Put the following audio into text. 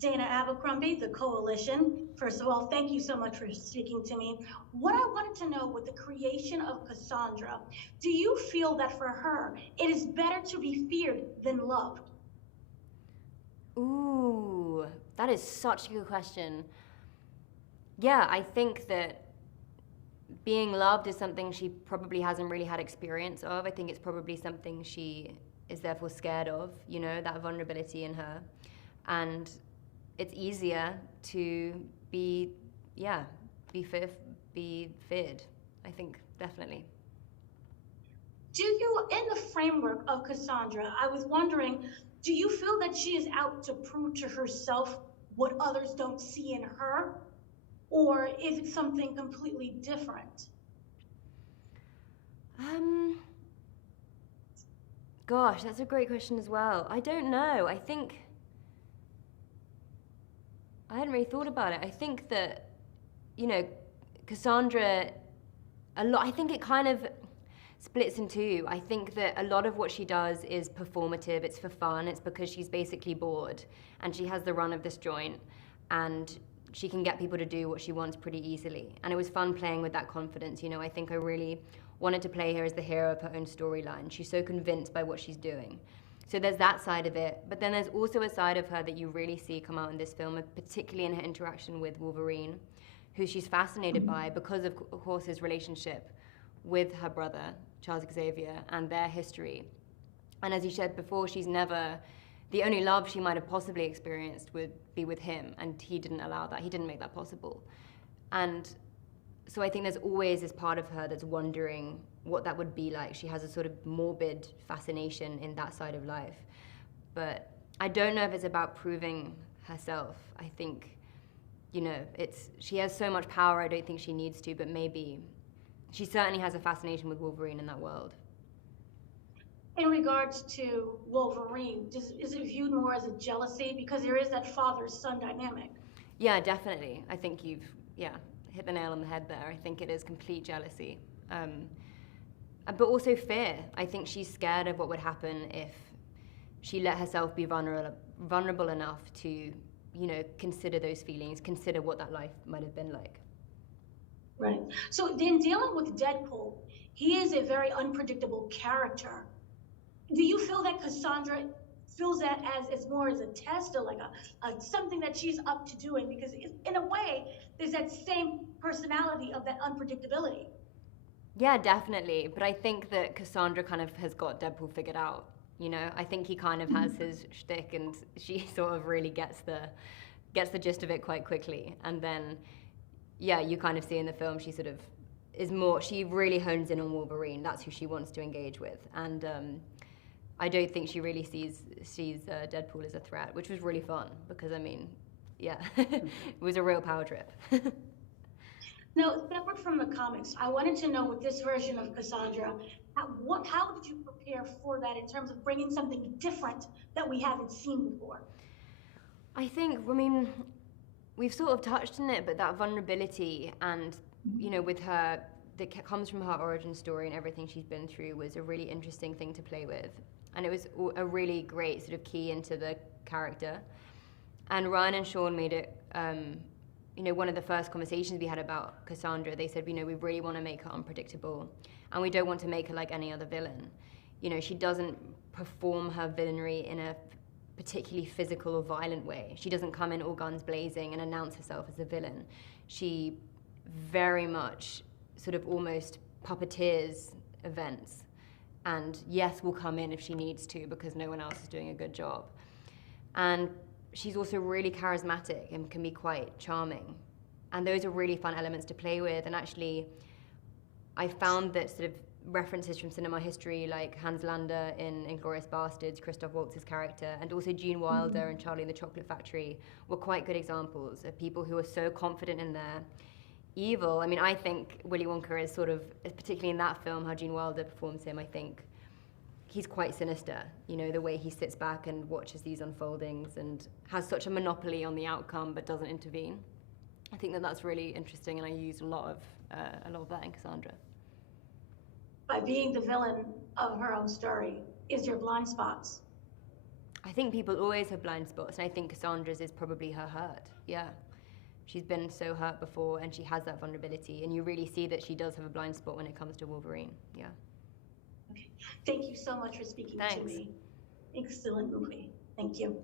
Dana Abercrombie, the Coalition. First of all, thank you so much for speaking to me. What I wanted to know with the creation of Cassandra, do you feel that for her, it is better to be feared than loved? Ooh, that is such a good question. Yeah, I think that being loved is something she probably hasn't really had experience of. I think it's probably something she is therefore scared of, that vulnerability in her. And it's easier to be, yeah, be feared, I think, definitely. Do you, in the framework of Cassandra, I was wondering, do you feel that she is out to prove to herself what others don't see in her? Or is it something completely different? Gosh, that's a great question as well. I don't know. I think I hadn't really thought about it. I think that, Cassandra, I think it kind of splits in two. I think that a lot of what she does is performative, it's for fun, it's because she's basically bored and she has the run of this joint and she can get people to do what she wants pretty easily. And it was fun playing with that confidence. I think I really wanted to play her as the hero of her own storyline. She's so convinced by what she's doing. So there's that side of it, but then there's also a side of her that you really see come out in this film, particularly in her interaction with Wolverine, who she's fascinated by because of course his relationship with her brother, Charles Xavier, and their history. And as you said before, the only love she might have possibly experienced would be with him, and he didn't allow that, he didn't make that possible. And so I think there's always this part of her that's wondering what that would be like. She has a sort of morbid fascination in that side of life. But I don't know if it's about proving herself. I think, she has so much power, I don't think she needs to, but maybe she certainly has a fascination with Wolverine in that world. In regards to Wolverine, is it viewed more as a jealousy? Because there is that father-son dynamic. Yeah, definitely. I think you've, hit the nail on the head there. I think it is complete jealousy. But also fear. I think she's scared of what would happen if she let herself be vulnerable enough to, consider those feelings, consider what that life might have been like. Right. So then dealing with Deadpool, he is a very unpredictable character. Do you feel that Cassandra feels that as more as a test or like a something that she's up to doing? Because in a way, there's that same personality of that unpredictability. Yeah, definitely. But I think that Cassandra kind of has got Deadpool figured out. I think he kind of has his shtick, and she sort of really gets the gist of it quite quickly. And then, yeah, you kind of see in the film she sort of she really hones in on Wolverine. That's who she wants to engage with. And I don't think she really sees Deadpool as a threat, which was really fun because, yeah, it was a real power trip. Now, separate from the comics, I wanted to know with this version of Cassandra, how did you prepare for that in terms of bringing something different that we haven't seen before? I think, we've sort of touched on it, but that vulnerability and, with her, that comes from her origin story and everything she's been through was a really interesting thing to play with. And it was a really great sort of key into the character. And Ryan and Sean made it, one of the first conversations we had about Cassandra, they said, we really want to make her unpredictable. And we don't want to make her like any other villain. She doesn't perform her villainy in a particularly physical or violent way. She doesn't come in all guns blazing and announce herself as a villain. She very much sort of almost puppeteers events. And yes, will come in if she needs to because no one else is doing a good job. And she's also really charismatic and can be quite charming. And those are really fun elements to play with. And actually, I found that sort of references from cinema history like Hans Landa in Inglourious Basterds, Christoph Waltz's character, and also Gene Wilder and Charlie and the Chocolate Factory were quite good examples of people who are so confident in their evil. I think Willy Wonka is sort of, particularly in that film, how Gene Wilder performs him, I think he's quite sinister, the way he sits back and watches these unfoldings and has such a monopoly on the outcome but doesn't intervene. I think that that's really interesting, and I used a lot of that in Cassandra. By being the villain of her own story, is there blind spots? I think people always have blind spots, and I think Cassandra's is probably her hurt. Yeah. She's been so hurt before, and she has that vulnerability, and you really see that she does have a blind spot when it comes to Wolverine. Yeah. Okay. Thank you so much for speaking to me. Excellent movie. Thank you.